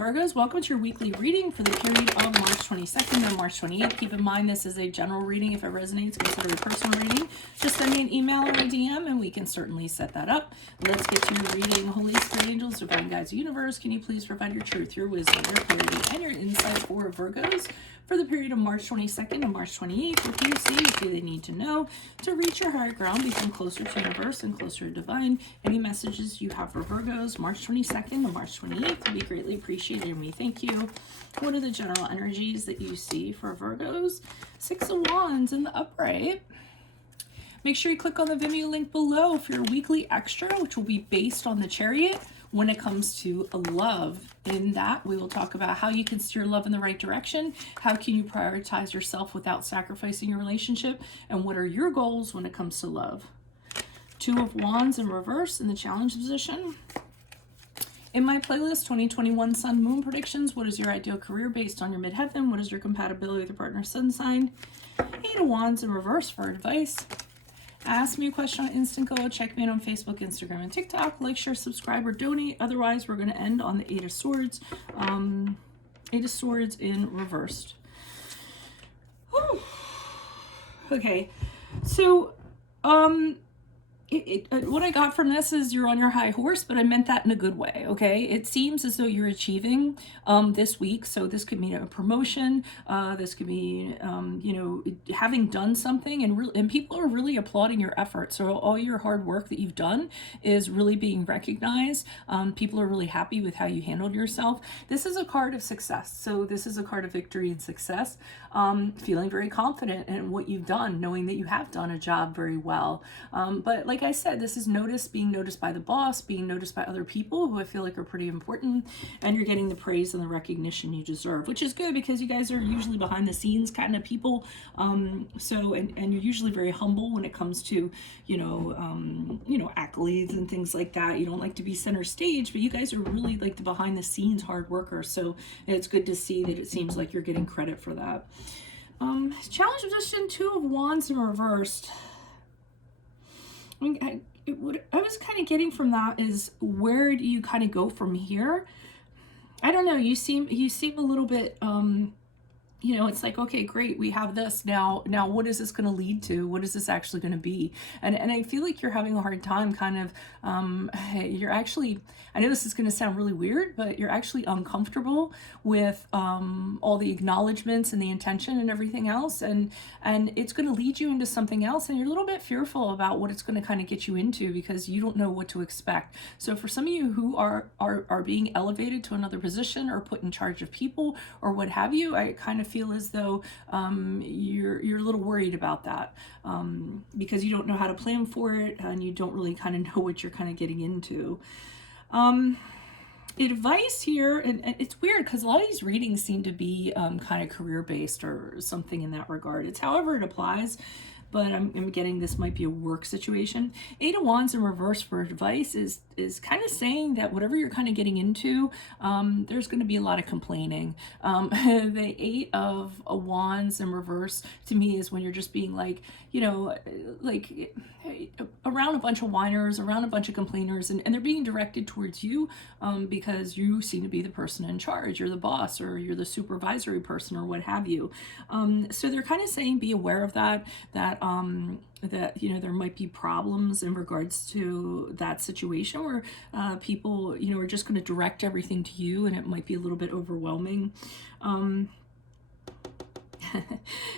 Virgos, welcome to your weekly reading for the period of March 22nd and March 28th. Keep in mind this is a general reading. If it resonates, consider it a personal reading. Just send me an email or a DM and we can certainly set that up. Let's get to your reading. Holy Spirit, angels, divine guides, universe, can you please provide your truth, your wisdom, your clarity, and your insight for Virgos for the period of March 22nd and March 28th? What do you see? What do they need to know to reach your higher ground, become closer to universe and closer to divine? Any messages you have for Virgos, March 22nd and March 28th would be greatly appreciated and me. Thank you. What are the general energies that you see for Virgos? Six of Wands in the upright. Make sure you click on the Vimeo link below for your weekly extra, which will be based on the Chariot when it comes to love. In that, we will talk about how you can steer love in the right direction, how can you prioritize yourself without sacrificing your relationship, and what are your goals when it comes to love. Two of Wands in reverse in the challenge position. In my playlist, 2021 Sun Moon predictions, what is your ideal career based on your midheaven? What is your compatibility with your partner's sun sign? Eight of Wands in reverse for advice. Ask me a question on Instant Go. Check me out on Facebook, Instagram, and TikTok. Like, share, subscribe, or donate. Otherwise, we're going to end on the Eight of Swords. Eight of Swords in reversed. Whew. Okay, so what I got from this is you're on your high horse, but I meant that in a good way, okay? It seems as though you're achieving this week. So this could mean a promotion. This could be, you know, having done something, and people are really applauding your efforts. So all your hard work that you've done is really being recognized. People are really happy with how you handled yourself. This is a card of success. So this is a card of victory and success. Feeling very confident in what you've done, knowing that you have done a job very well. But like I said, this is being noticed by the boss, being noticed by other people who I feel like are pretty important, and you're getting the praise and the recognition you deserve, which is good because you guys are usually behind the scenes kind of people. And you're usually very humble when it comes to, you know, accolades and things like that. You don't like to be center stage, but you guys are really like the behind the scenes hard workers. So it's good to see that it seems like you're getting credit for that. Challenge position, Two of Wands in reversed. I mean, what I was kind of getting from that is, where do you kind of go from here? I don't know. You seem a little bit, you know, it's like, okay, great, we have this now what is this going to lead to? What is this actually going to be? And I feel like you're having a hard time kind of, you're actually, I know this is going to sound really weird, but you're actually uncomfortable with all the acknowledgments and the intention and everything else, and it's going to lead you into something else, and you're a little bit fearful about what it's going to kind of get you into because you don't know what to expect. So for some of you who are being elevated to another position or put in charge of people or what have you, I kind of feel as though you're a little worried about that because you don't know how to plan for it, and you don't really kind of know what you're kind of getting into. Advice here, and it's weird because a lot of these readings seem to be kind of career based or something in that regard. It's however it applies, but I'm getting this might be a work situation. Eight of Wands in reverse for advice is kind of saying that whatever you're kind of getting into, there's going to be a lot of complaining. The Eight of Wands in reverse to me is when you're just being like, you know, like around a bunch of whiners, around a bunch of complainers, and they're being directed towards you because you seem to be the person in charge. You're the boss, or you're the supervisory person, or what have you. So they're kind of saying be aware of that you know, there might be problems in regards to that situation where people, you know, are just going to direct everything to you, and it might be a little bit overwhelming.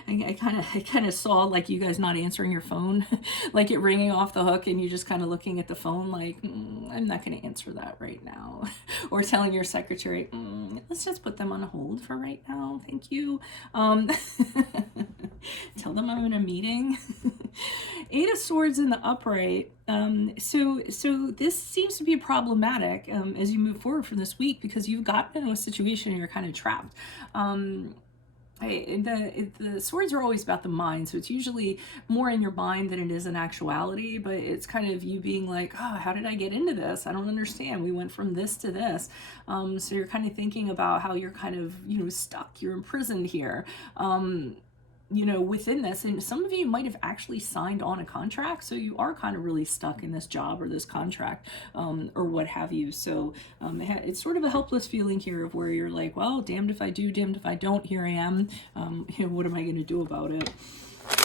I kind of saw like you guys not answering your phone, like it ringing off the hook, and you just kind of looking at the phone like, I'm not going to answer that right now, or telling your secretary, let's just put them on hold for right now, thank you. Tell them I'm in a meeting. Eight of Swords in the upright. So this seems to be problematic as you move forward from this week, because you've gotten into a situation and you're kind of trapped. The swords are always about the mind, so it's usually more in your mind than it is in actuality, but it's kind of you being like, oh, how did I get into this? I don't understand. We went from this to this. So you're kind of thinking about how you're kind of, you know, stuck, you're imprisoned here. you know, within this, and some of you might have actually signed on a contract, so you are kind of really stuck in this job or this contract, or what have you. So it's sort of a helpless feeling here of where you're like, well, damned if I do, damned if I don't. Here I am. You know, what am I going to do about it?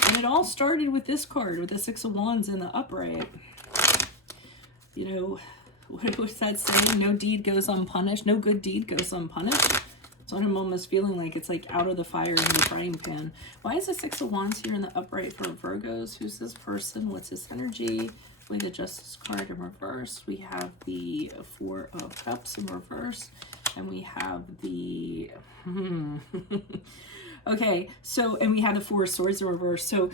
And it all started with this card, with the Six of Wands in the upright. You know, what's that saying? No deed goes unpunished. No good deed goes unpunished. So I'm almost feeling like it's like out of the fire in the frying pan. Why is the Six of Wands here in the upright for Virgos? Who's this person? What's his energy? We have the Justice card in reverse. We have the Four of Cups in reverse. And we have the... Okay, so, and we have the Four of Swords in reverse. So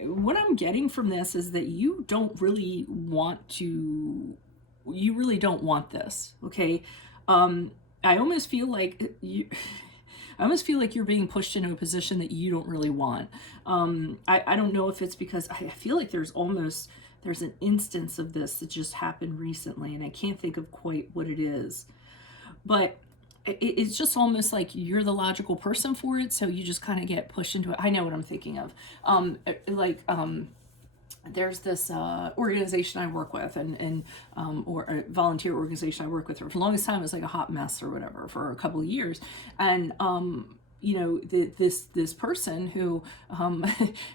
what I'm getting from this is that you don't really want to... You really don't want this, okay? I almost feel like you're being pushed into a position that you don't really want. I don't know if it's because I feel like there's an instance of this that just happened recently, and I can't think of quite what it is. But it's just almost like you're the logical person for it, so you just kind of get pushed into it. I know what I'm thinking of. There's this organization I work with, or a volunteer organization I work with. For the longest time, it was like a hot mess or whatever for a couple of years, and you know, this person who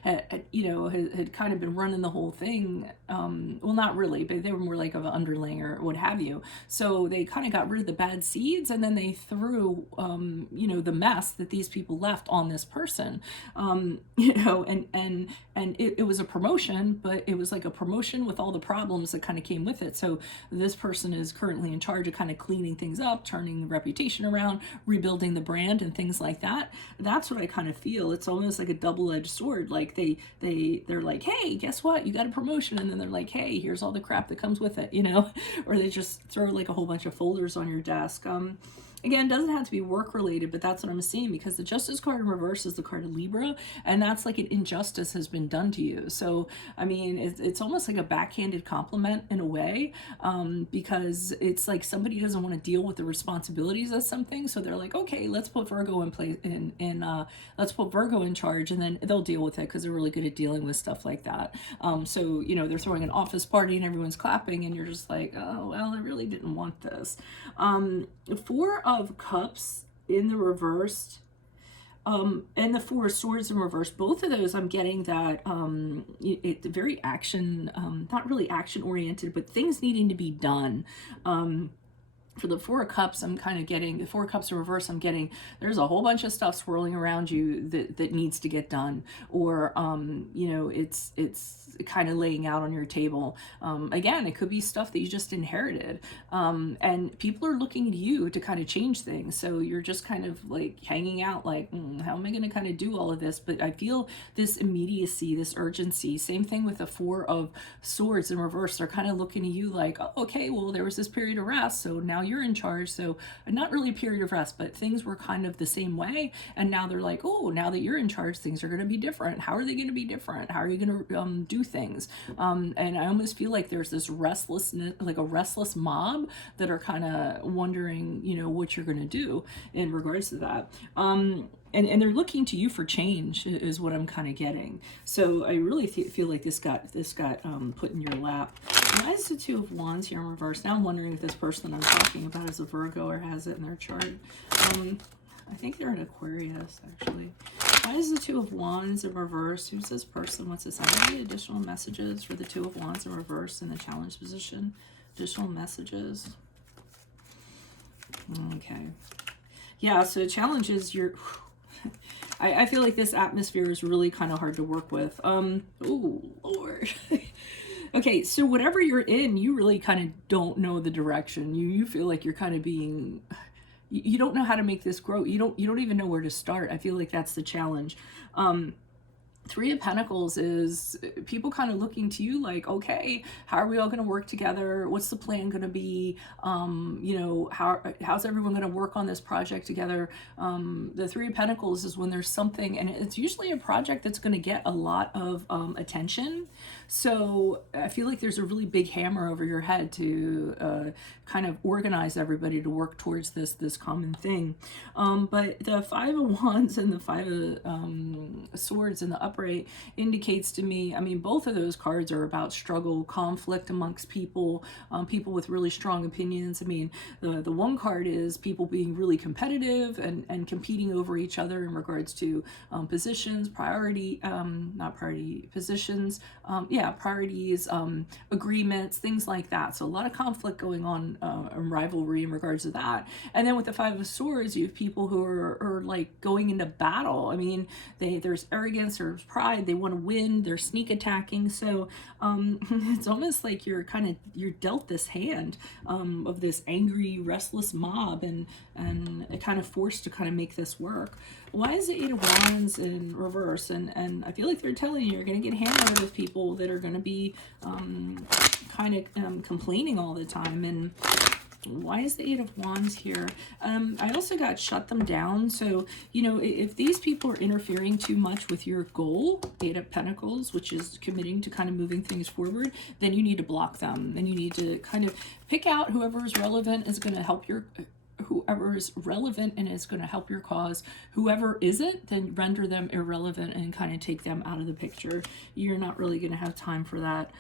had kind of been running the whole thing. Well, not really, but they were more like of an underling or what have you. So they kind of got rid of the bad seeds, and then they threw the mess that these people left on this person. And it was a promotion, but it was like a promotion with all the problems that kind of came with it. So this person is currently in charge of kind of cleaning things up, turning the reputation around, rebuilding the brand and things like that. That's what I kind of feel. It's almost like a double-edged sword. Like they're like, hey, guess what? You got a promotion. And then they're like, hey, here's all the crap that comes with it, you know? Or they just throw like a whole bunch of folders on your desk. Again, it doesn't have to be work related, but that's what I'm seeing, because the Justice card in reverse is the card of Libra, and that's like an injustice has been done to you. So, I mean, it's almost like a backhanded compliment in a way, because it's like somebody doesn't want to deal with the responsibilities of something, so they're like, okay, let's put Virgo in place, let's put Virgo in charge, and then they'll deal with it because they're really good at dealing with stuff like that. So, you know, they're throwing an office party and everyone's clapping, and you're just like, oh, well, I really didn't want this. Four of Cups in the reversed, and the Four of Swords in reverse, both of those I'm getting that it's very action, not really action oriented, but things needing to be done. For the Four of Cups, I'm kind of getting, the Four of Cups in reverse, I'm getting, there's a whole bunch of stuff swirling around you that needs to get done. Or, you know, it's kind of laying out on your table. Again, it could be stuff that you just inherited. And people are looking to you to kind of change things. So you're just kind of like hanging out like, how am I going to kind of do all of this? But I feel this immediacy, this urgency. Same thing with the Four of Swords in reverse. They're kind of looking to you like, oh, okay, well, there was this period of rest, so now you're in charge. So not really a period of rest, but things were kind of the same way, and now they're like, oh, now that you're in charge, things are going to be different. How are they going to be different? How are you going to do things? And I almost feel like there's this restlessness, like a restless mob that are kind of wondering, you know, what you're going to do in regards to that. And they're looking to you for change is what I'm kind of getting. So I really feel like this got put in your lap. Why is the Two of Wands here in reverse? Now I'm wondering if this person that I'm talking about is a Virgo or has it in their chart. I think they're an Aquarius, actually. Why is the Two of Wands in reverse? Who's this person? What's this? Any additional messages for the Two of Wands in reverse in the challenge position? Additional messages. Okay. Yeah, so challenges, you're... I feel like this atmosphere is really kind of hard to work with. Oh, Lord. Okay, so whatever you're in, you really kind of don't know the direction. You feel like you're kind of being... You don't know how to make this grow. You don't even know where to start. I feel like that's the challenge. Three of Pentacles is people kind of looking to you like, okay, how are we all going to work together? What's the plan going to be? You know, how's everyone going to work on this project together? The Three of Pentacles is when there's something, and it's usually a project that's going to get a lot of attention. So I feel like there's a really big hammer over your head to kind of organize everybody to work towards this common thing. But the Five of Wands and the Five of Swords in the upright indicates to me, I mean, both of those cards are about struggle, conflict amongst people, people with really strong opinions. I mean, the one card is people being really competitive and competing over each other in regards to positions, not priority positions, priorities, agreements, things like that. So a lot of conflict going on, and rivalry in regards to that. And then with the Five of Swords, you have people who are like going into battle. I mean, there's arrogance, there's pride, they want to win, they're sneak attacking. So it's almost like you're dealt this hand of this angry, restless mob, and kind of forced to kind of make this work. Why is the Eight of Wands in reverse? And I feel like they're telling you you're going to get hammered with people that are going to be complaining all the time. And why is the Eight of Wands here? I also got shut them down. So, you know, if these people are interfering too much with your goal, Eight of Pentacles, which is committing to kind of moving things forward, then you need to block them. Then you need to kind of pick out whoever is relevant is going to help whoever is relevant and is going to help your cause. Whoever isn't, then render them irrelevant and kind of take them out of the picture. You're not really going to have time for that.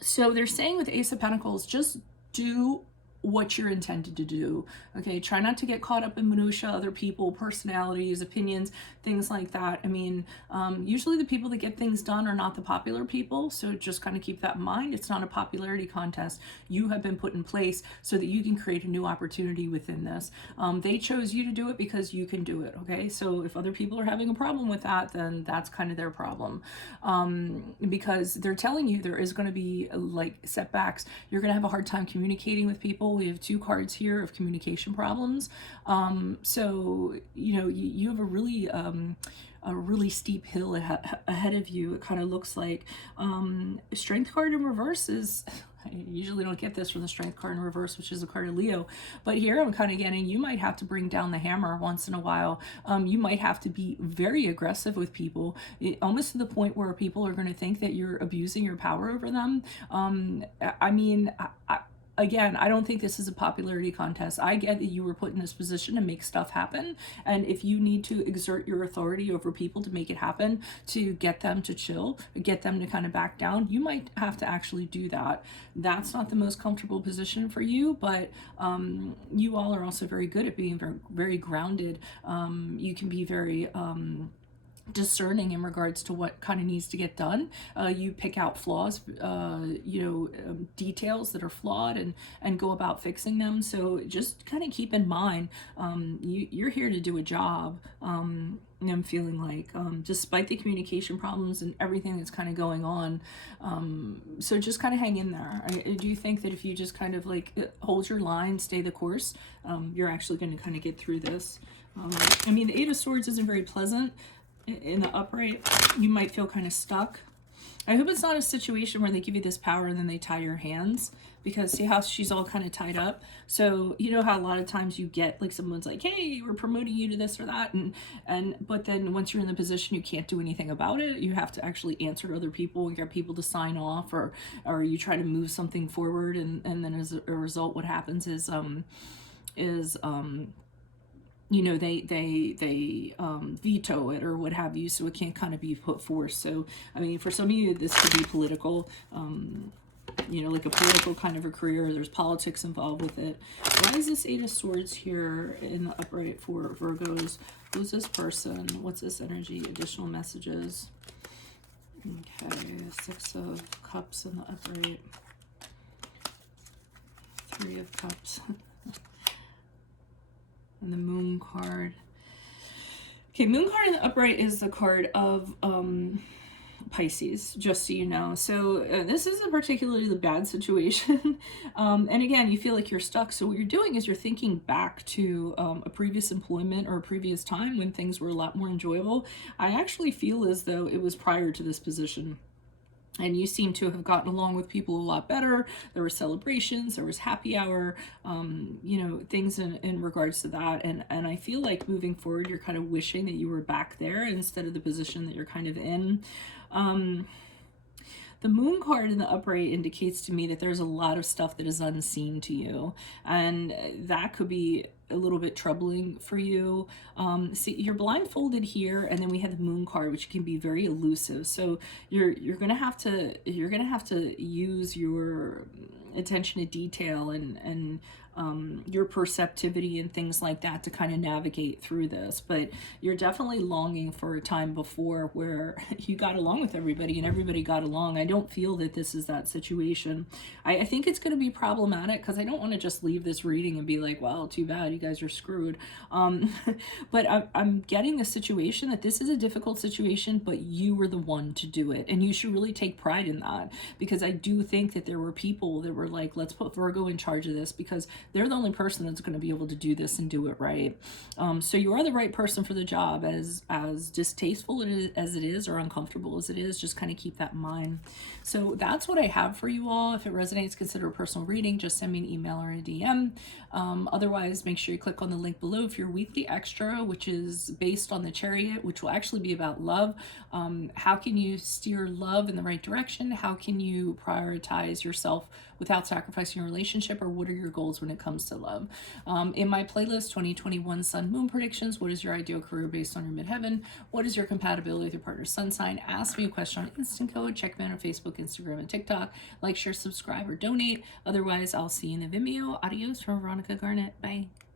So they're saying with Ace of Pentacles, just do what you're intended to do. Okay, try not to get caught up in minutia, other people, personalities, opinions, things like that. I mean, usually the people that get things done are not the popular people, so just kind of keep that in mind. It's not a popularity contest. You have been put in place so that you can create a new opportunity within this. They chose you to do it because you can do it. Okay, so if other people are having a problem with that, then that's kind of their problem, because they're telling you there is going to be like setbacks. You're going to have a hard time communicating with people. We have two cards here of communication problems. So, you know, you have a really steep hill ahead of you. It kind of looks like Strength card in reverse is, I usually don't get this from the Strength card in reverse, which is a card of Leo. But here I'm kind of getting, you might have to bring down the hammer once in a while. You might have to be very aggressive with people, almost to the point where people are going to think that you're abusing your power over them. I mean, again, I don't think this is a popularity contest. I get that you were put in this position to make stuff happen. And if you need to exert your authority over people to make it happen, to get them to chill, get them to kind of back down, you might have to actually do that. That's not the most comfortable position for you, but you all are also very good at being very, very grounded. You can be very discerning in regards to what kind of needs to get done. You pick out flaws, details that are flawed, and go about fixing them. So just kind of keep in mind, you're here to do a job. I'm feeling like, despite the communication problems and everything that's kind of going on. So just kind of hang in there. I do think that if you just kind of like hold your line, stay the course, you're actually going to kind of get through this. I mean, the Eight of Swords isn't very pleasant. In the upright, you might feel kind of stuck. I hope it's not a situation where they give you this power and then they tie your hands, because see how she's all kind of tied up. So you know how a lot of times you get like someone's like, hey, we're promoting you to this or that, but then once you're in the position, you can't do anything about it. You have to actually answer to other people and get people to sign off, or you try to move something forward, and then as a result, what happens is you know, they veto it or what have you, so it can't kind of be put forth. So, I mean, for some of you, this could be political, you know, like a political kind of a career. There's politics involved with it. Why is this Eight of Swords here in the upright for Virgos? Who's this person? What's this energy? Additional messages. Okay, Six of Cups in the upright. Three of Cups. And the Moon card. Okay, Moon card in the upright is the card of Pisces, just so you know. So this isn't particularly the bad situation. And again, you feel like you're stuck. So what you're doing is you're thinking back to a previous employment or a previous time when things were a lot more enjoyable. I actually feel as though it was prior to this position. And you seem to have gotten along with people a lot better. There were celebrations, there was happy hour, you know, things in regards to that. And I feel like moving forward, you're kind of wishing that you were back there instead of the position that you're kind of in. The moon card in the upright indicates to me that there's a lot of stuff that is unseen to you, and that could be a little bit troubling for you. See, you're blindfolded here, and then we have the moon card, which can be very elusive. So you're gonna have to use your attention to detail and your perceptivity and things like that to kind of navigate through this. But you're definitely longing for a time before where you got along with everybody and everybody got along. I don't feel that this is that situation. I think it's going to be problematic because I don't want to just leave this reading and be like, well, too bad, you guys are screwed. But I'm getting the situation that this is a difficult situation, but you were the one to do it. And you should really take pride in that, because I do think that there were people that were like, let's put Virgo in charge of this, because they're the only person that's going to be able to do this and do it right. So you are the right person for the job, as distasteful as it is, or uncomfortable as it is. Just kind of keep that in mind. So that's what I have for you all. If it resonates, consider a personal reading. Just send me an email or a DM. Otherwise, make sure you click on the link below for your weekly extra, which is based on the Chariot, which will actually be about love. How can you steer love in the right direction? How can you prioritize yourself without sacrificing your relationship, or what are your goals when it comes to love? In my playlist, 2021 Sun Moon Predictions, what is your ideal career based on your midheaven? What is your compatibility with your partner's sun sign? Ask me a question on Instant Code. Check me out on Facebook, Instagram, and TikTok. Like, share, subscribe, or donate. Otherwise, I'll see you in the Vimeo. Adios from Veronica Garnett. Bye.